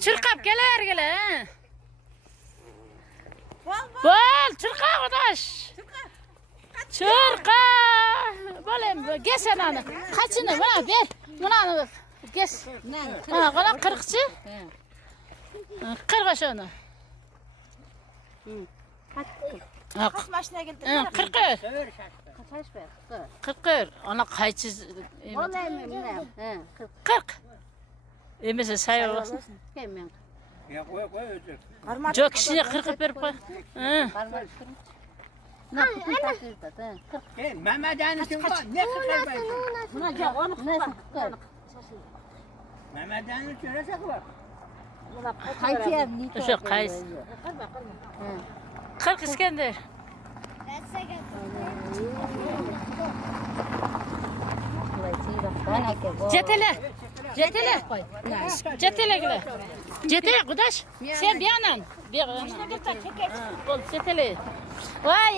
Çırkap gele. Bol çırka arkadaş. Çırka. Böyle geç ananı. Kaçını bana ver. Buna geç. Ha, bana kırıkçı. Kırbaş onu. Kaç maşına geldi? Kırkır. Kaç be? Kırkır. Ona kayçız. Kırk. Mesela sayı olasın. Ya koy özür. Çok kişiye kırkıp verip koy. Mehmet Anısın var. Ne kırkır ben? Buna gel onu kırk. Mehmet Anısın söylesek var. Şu kayıs. Kırk İskender. Cetele. Cetele gile. Cetele kudaş. Sen bir anan. Bir anan. Ol cetele. Vay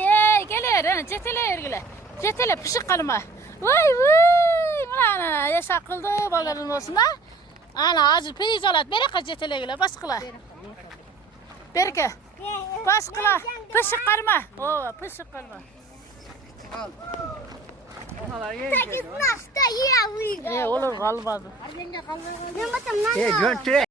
gelir. Cetele gile. Cetele pişik kalma. Vay. Ana yaşa kıldı baların olsun da. Ana acil pirinç alat. Bereka cetele gile. Bas kıla. Berke. Bas kıla. Pişik kalma. Oo pişik kalma. Olur kalmadı. Göntüre.